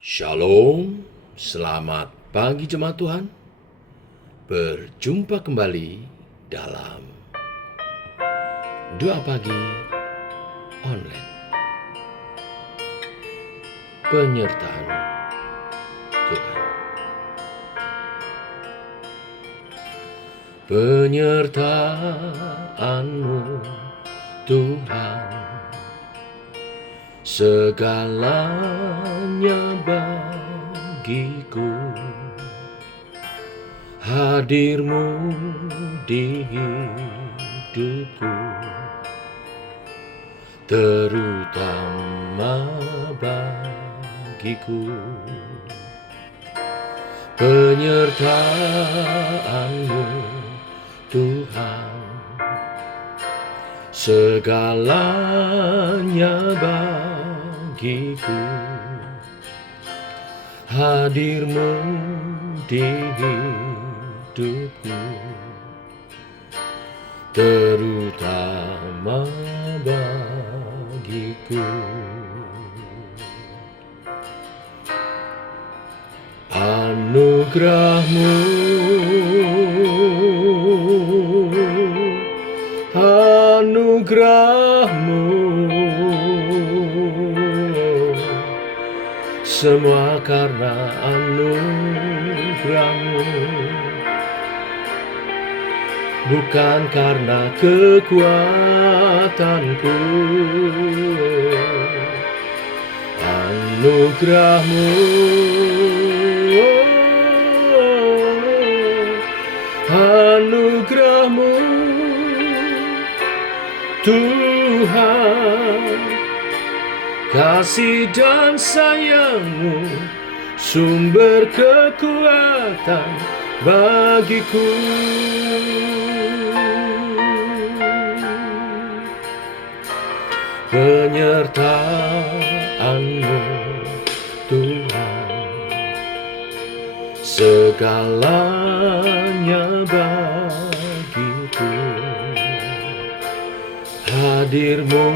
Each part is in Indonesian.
Shalom, selamat pagi jemaat Tuhan. Berjumpa kembali dalam doa pagi online. Penyertaan Tuhan. Penyertaan-Mu Tuhan, segalanya bagiku. Hadir-Mu di hidupku, terutama bagiku. Penyertaan-Mu Tuhan, segalanya bagiku. Hadir-Mu di hidupku, terutama bagiku. Anugerah-Mu, anugerah-Mu, semua karena anugerah-Mu, bukan karena kekuatanku. Anugerah-Mu, anugerah-Mu Tuhan, kasih dan sayang-Mu sumber kekuatan bagiku. Penyertaan-Mu Tuhan, segalanya bagiku. Hadir-Mu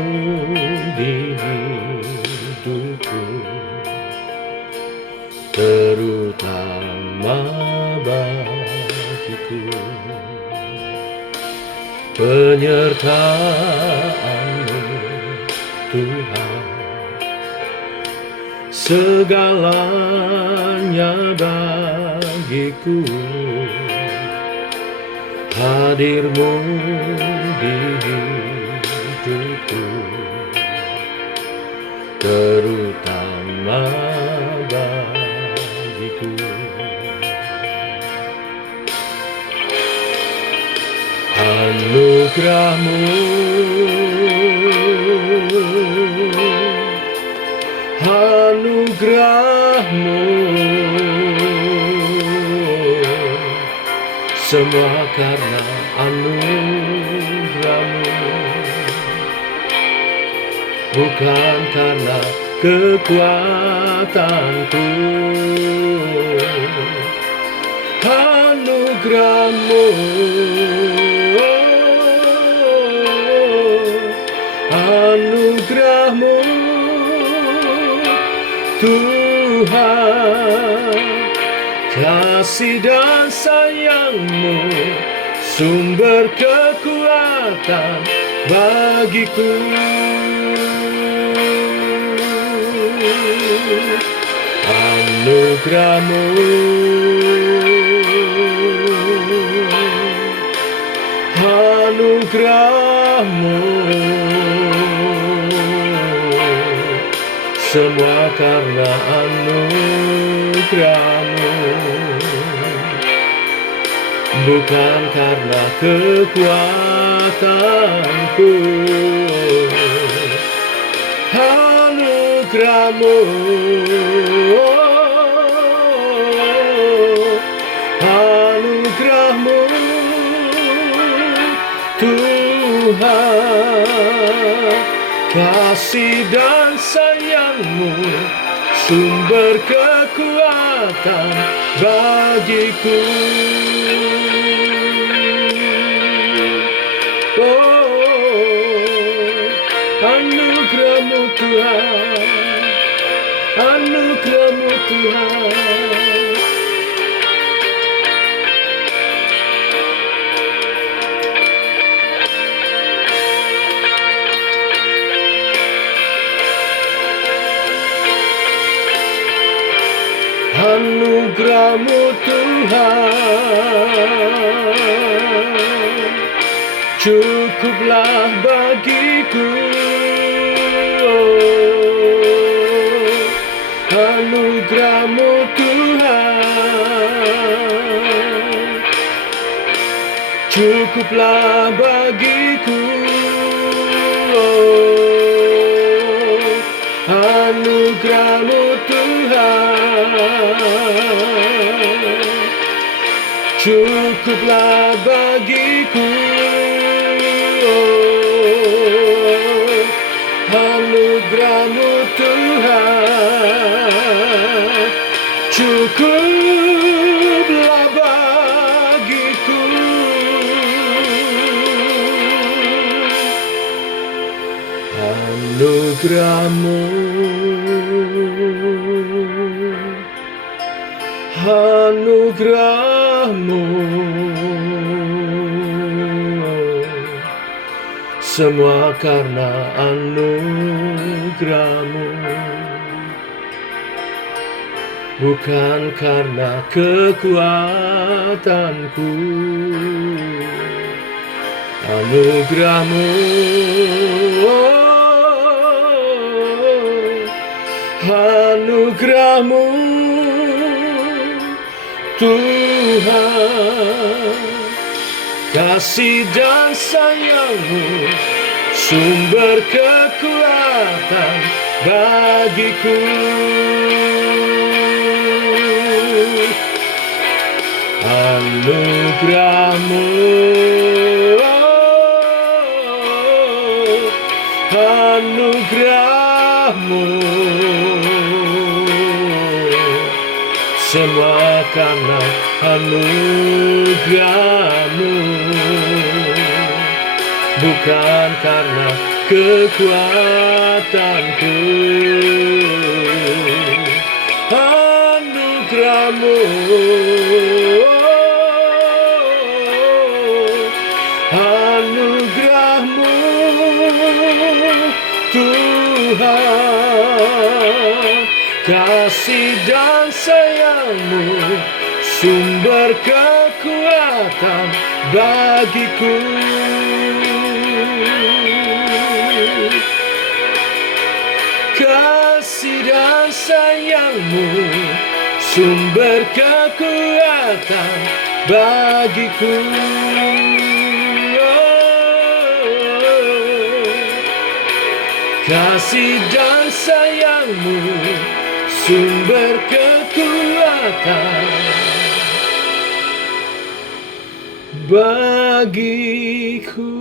di hidupku, terutama bagiku. Penyertaan-Mu Tuhan, segalanya bagiku. Hadir-Mu di hidupku, terutama bagiku. Anugerah-Mu, anugerah-Mu, semua karena anugerah-Mu, bukan karena kekuatanku. Anugerah-Mu, anugerah-Mu Tuhan, kasih dan sayang-Mu sumber kekuatan bagiku. Anugerah-Mu, anugerah-Mu, semua karena anugerah-Mu, bukan karena kekuatanku. Anugerah-Mu, anugerah-Mu Tuhan, kasih dan sayang-Mu sumber kekuatan bagiku. Anugerah-Mu Tuhan, anugerah-Mu Tuhan. Anugerah-Mu Tuhan cukuplah bagiku. Anugerah-Mu Tuhan cukuplah bagiku. Anugerah-Mu Tuhan cukuplah bagiku. Anugerah-Mu Tuhan cukuplah bagiku. Anugerah-Mu, anugerah-Mu, semua karena anugerah-Mu, bukan karena kekuatanku. Anugerah-Mu, anugerah-Mu Tuhan, kasih dan sayang-Mu sumber kekuatan bagiku. Anugerah-Mu, anugerah-Mu, semua karena anugerah-Mu, bukan karena kekuatanku. Anugerah-Mu, anugerah-Mu Tuhan, kasih dan sayang-Mu sumber kekuatan bagiku. Kasih dan sayang-Mu sumber kekuatan bagiku. Kasih dan sayang-Mu sumber kekuatan bagiku.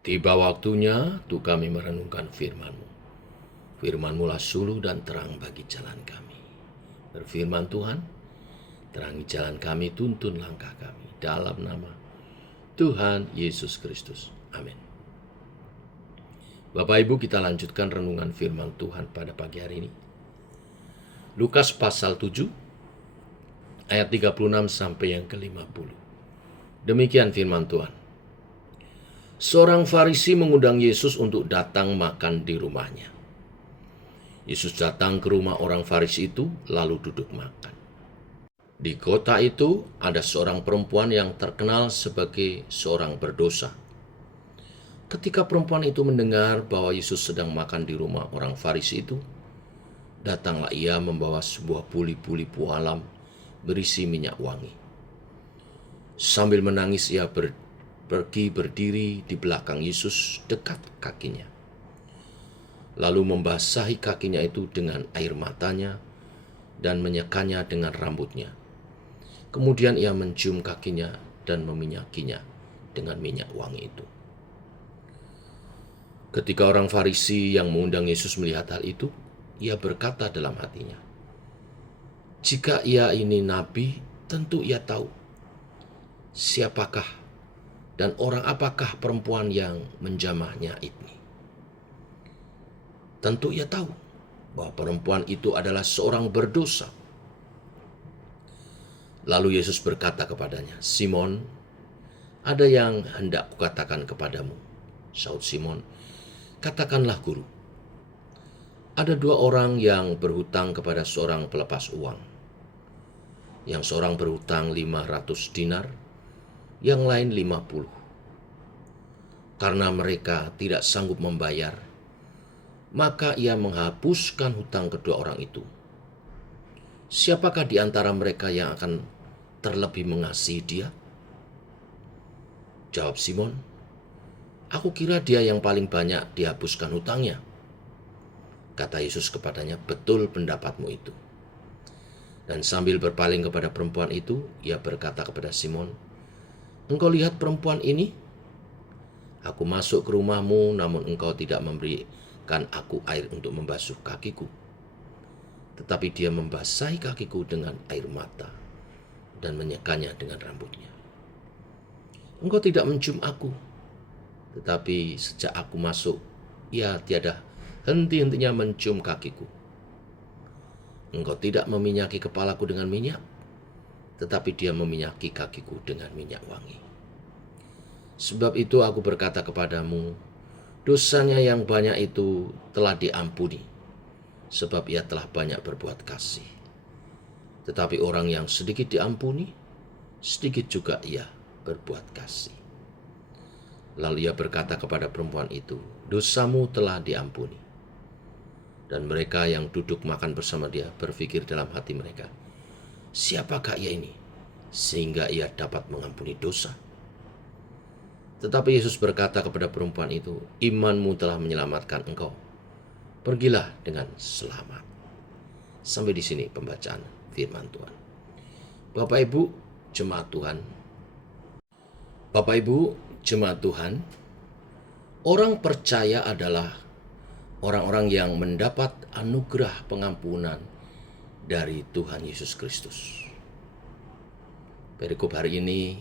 Tiba waktunya untuk kami merenungkan firman-Mu. Firman-Mu lah suluh dan terang bagi jalan kami. Berfirman Tuhan, terangi jalan kami, tuntun langkah kami. Dalam nama Tuhan Yesus Kristus. Amin. Bapak Ibu, kita lanjutkan renungan firman Tuhan pada pagi hari ini. Lukas pasal 7, ayat 36 sampai yang ke-50. Demikian firman Tuhan. Seorang Farisi mengundang Yesus untuk datang makan di rumahnya. Yesus datang ke rumah orang Farisi itu, lalu duduk makan. Di kota itu ada seorang perempuan yang terkenal sebagai seorang berdosa. Ketika perempuan itu mendengar bahwa Yesus sedang makan di rumah orang Farisi itu, datanglah ia membawa sebuah puli-puli pualam berisi minyak wangi. Sambil menangis ia pergi berdiri di belakang Yesus dekat kakinya. Lalu membasahi kakinya itu dengan air matanya dan menyekanya dengan rambutnya. Kemudian ia mencium kakinya dan meminyakinya dengan minyak wangi itu. Ketika orang Farisi yang mengundang Yesus melihat hal itu, ia berkata dalam hatinya, "Jika ia ini nabi, tentu ia tahu siapakah dan orang apakah perempuan yang menjamahnya ini. Tentu ia tahu bahwa perempuan itu adalah seorang berdosa. Lalu Yesus berkata kepadanya, "Simon, ada yang hendak kukatakan kepadamu." Saud Simon, "Katakanlah, Guru." Ada dua orang yang berhutang kepada seorang pelepas uang. Yang seorang berhutang 500 dinar, yang lain 50. Karena mereka tidak sanggup membayar, maka ia menghapuskan hutang kedua orang itu. Siapakah di antara mereka yang akan terlebih mengasihi dia? Jawab Simon, "Aku kira dia yang paling banyak dihapuskan hutangnya." Kata Yesus kepadanya, "Betul pendapatmu itu." Dan sambil berpaling kepada perempuan itu, ia berkata kepada Simon, "Engkau lihat perempuan ini? Aku masuk ke rumahmu, namun engkau tidak memberikan aku air untuk membasuh kakiku. Tetapi dia membasahi kakiku dengan air mata dan menyekanya dengan rambutnya. Engkau tidak mencium aku, tetapi sejak aku masuk, ia tiada henti-hentinya mencium kakiku. Engkau tidak meminyaki kepalaku dengan minyak, tetapi dia meminyaki kakiku dengan minyak wangi. Sebab itu aku berkata kepadamu, dosanya yang banyak itu telah diampuni, sebab ia telah banyak berbuat kasih. Tetapi orang yang sedikit diampuni, sedikit juga ia berbuat kasih." Lalu ia berkata kepada perempuan itu, "Dosamu telah diampuni." Dan mereka yang duduk makan bersama dia berpikir dalam hati mereka, "Siapakah ia ini, sehingga ia dapat mengampuni dosa?" Tetapi Yesus berkata kepada perempuan itu, "Imanmu telah menyelamatkan engkau. Pergilah dengan selamat." Sampai di sini pembacaan firman Tuhan. Bapak Ibu jemaat Tuhan, orang percaya adalah orang-orang yang mendapat anugerah pengampunan dari Tuhan Yesus Kristus. Perikop hari ini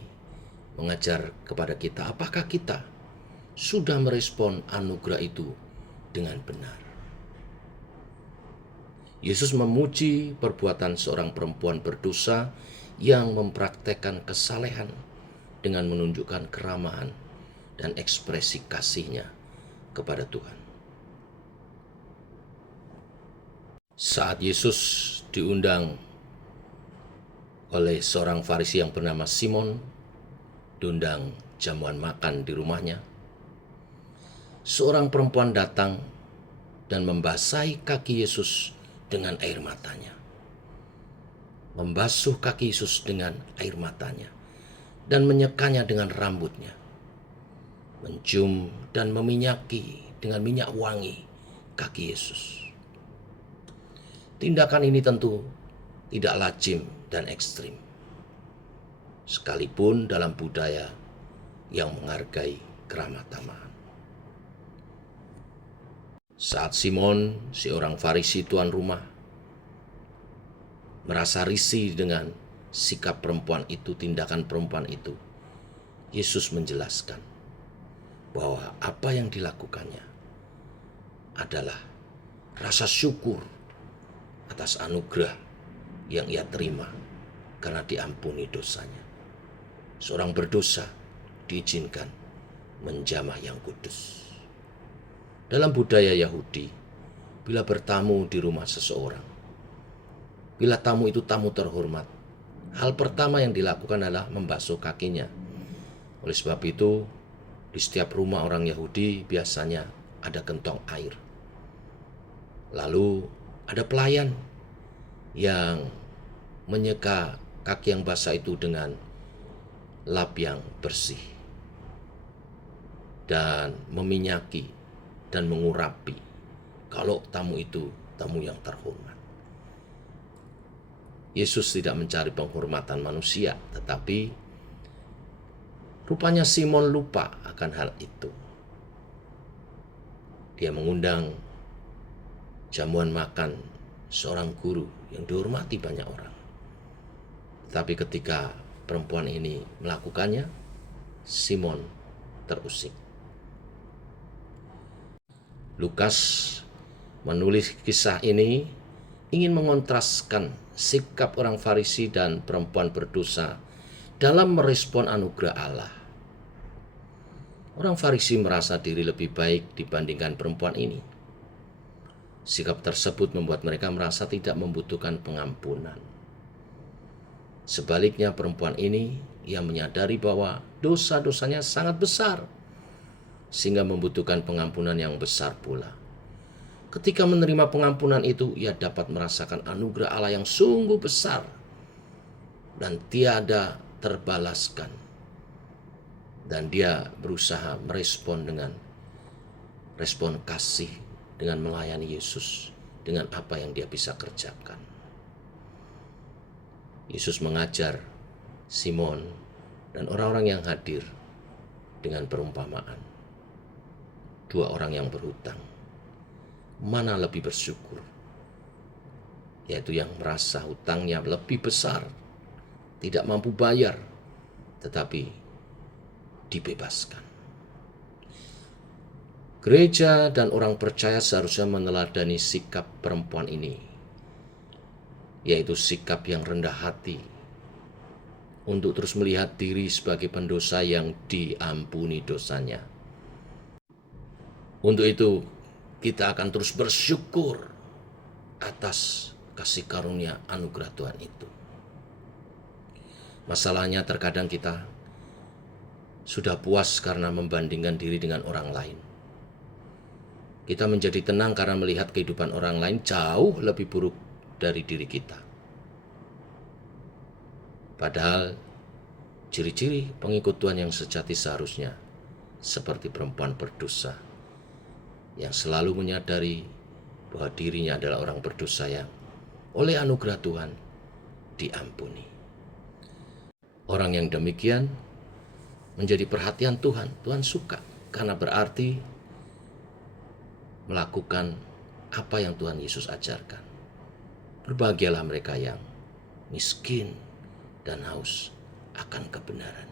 mengajar kepada kita, apakah kita sudah merespon anugerah itu dengan benar. Yesus memuji perbuatan seorang perempuan berdosa yang mempraktekkan kesalehan dengan menunjukkan keramahan dan ekspresi kasihnya kepada Tuhan. Saat Yesus diundang oleh seorang Farisi yang bernama Simon, diundang jamuan makan di rumahnya, seorang perempuan datang dan membasahi kaki Yesus dengan air matanya. Membasuh kaki Yesus dengan air matanya dan menyekanya dengan rambutnya. Mencium dan meminyaki dengan minyak wangi kaki Yesus. Tindakan ini tentu tidak lazim dan ekstrim, sekalipun dalam budaya yang menghargai keramah tamahan. Saat Simon, seorang Farisi tuan rumah, merasa risih dengan sikap perempuan itu, tindakan perempuan itu, Yesus menjelaskan bahwa apa yang dilakukannya adalah rasa syukur atas anugerah yang ia terima karena diampuni dosanya. Seorang berdosa diizinkan menjamah yang kudus. Dalam budaya Yahudi, bila bertamu di rumah seseorang, bila tamu itu tamu terhormat, hal pertama yang dilakukan adalah membasuh kakinya. Oleh sebab itu, di setiap rumah orang Yahudi biasanya ada gentong air. Lalu ada pelayan yang menyeka kaki yang basah itu dengan lap yang bersih dan meminyaki dan mengurapi kalau tamu itu tamu yang terhormat. Yesus tidak mencari penghormatan manusia, tetapi rupanya Simon lupa akan hal itu. Dia mengundang jamuan makan seorang guru yang dihormati banyak orang. Tapi ketika perempuan ini melakukannya, Simon terusik. Lukas menulis kisah ini ingin mengontraskan sikap orang Farisi dan perempuan berdosa dalam merespon anugerah Allah. Orang Farisi merasa diri lebih baik dibandingkan perempuan ini. Sikap tersebut membuat mereka merasa tidak membutuhkan pengampunan. Sebaliknya perempuan ini, ia menyadari bahwa dosa-dosanya sangat besar, sehingga membutuhkan pengampunan yang besar pula. Ketika menerima pengampunan itu, ia dapat merasakan anugerah Allah yang sungguh besar dan tiada terbalaskan. Dan dia berusaha merespon dengan respon kasih, dengan melayani Yesus, dengan apa yang dia bisa kerjakan. Yesus mengajar Simon dan orang-orang yang hadir dengan perumpamaan. Dua orang yang berhutang, mana lebih bersyukur? Yaitu yang merasa hutangnya lebih besar, tidak mampu bayar, tetapi dibebaskan. Gereja dan orang percaya seharusnya meneladani sikap perempuan ini, yaitu sikap yang rendah hati, untuk terus melihat diri sebagai pendosa yang diampuni dosanya. Untuk itu, kita akan terus bersyukur atas kasih karunia anugerah Tuhan itu. Masalahnya terkadang kita sudah puas karena membandingkan diri dengan orang lain. Kita menjadi tenang karena melihat kehidupan orang lain jauh lebih buruk dari diri kita. Padahal ciri-ciri pengikut Tuhan yang sejati seharusnya seperti perempuan berdosa, yang selalu menyadari bahwa dirinya adalah orang berdosa yang oleh anugerah Tuhan diampuni. Orang yang demikian menjadi perhatian Tuhan. Tuhan suka karena berarti melakukan apa yang Tuhan Yesus ajarkan. Berbahagialah mereka yang miskin dan haus akan kebenaran.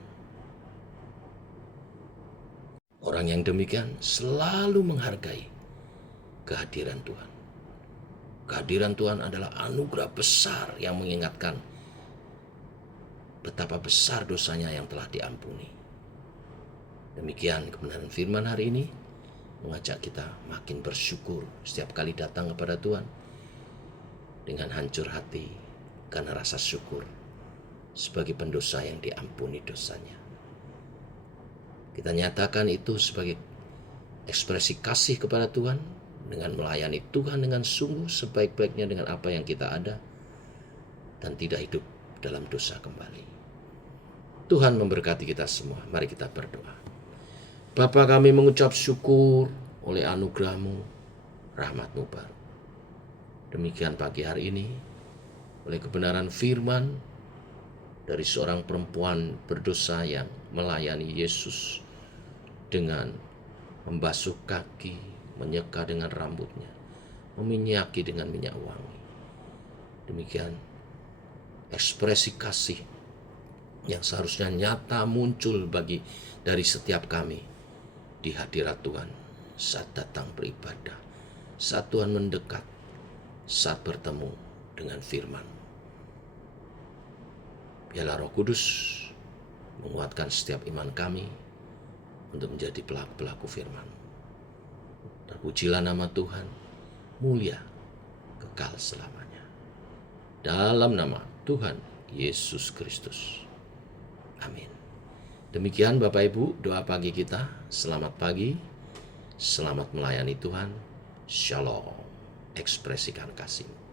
Orang yang demikian selalu menghargai kehadiran Tuhan. Kehadiran Tuhan adalah anugerah besar yang mengingatkan betapa besar dosanya yang telah diampuni. Demikian kebenaran firman hari ini mengajak kita makin bersyukur setiap kali datang kepada Tuhan dengan hancur hati karena rasa syukur sebagai pendosa yang diampuni dosanya. Kita nyatakan itu sebagai ekspresi kasih kepada Tuhan dengan melayani Tuhan dengan sungguh sebaik-baiknya dengan apa yang kita ada dan tidak hidup dalam dosa kembali. Tuhan memberkati kita semua. Mari kita berdoa. Bapa, kami mengucap syukur oleh anugerah-Mu, rahmat-Mu baru. Demikian pagi hari ini, oleh kebenaran firman dari seorang perempuan berdosa yang melayani Yesus dengan membasuh kaki, menyeka dengan rambutnya, meminyaki dengan minyak wangi. Demikian ekspresi kasih yang seharusnya nyata muncul dari setiap kami di hadirat Tuhan saat datang beribadah, saat Tuhan mendekat, saat bertemu dengan firman. Biarlah Roh Kudus menguatkan setiap iman kami untuk menjadi pelaku-pelaku firman. Terpujilah nama Tuhan, mulia, kekal selamanya. Dalam nama Tuhan Yesus Kristus. Amin. Demikian Bapak Ibu doa pagi kita. Selamat pagi, selamat melayani Tuhan. Shalom. Ekspresikan kasih.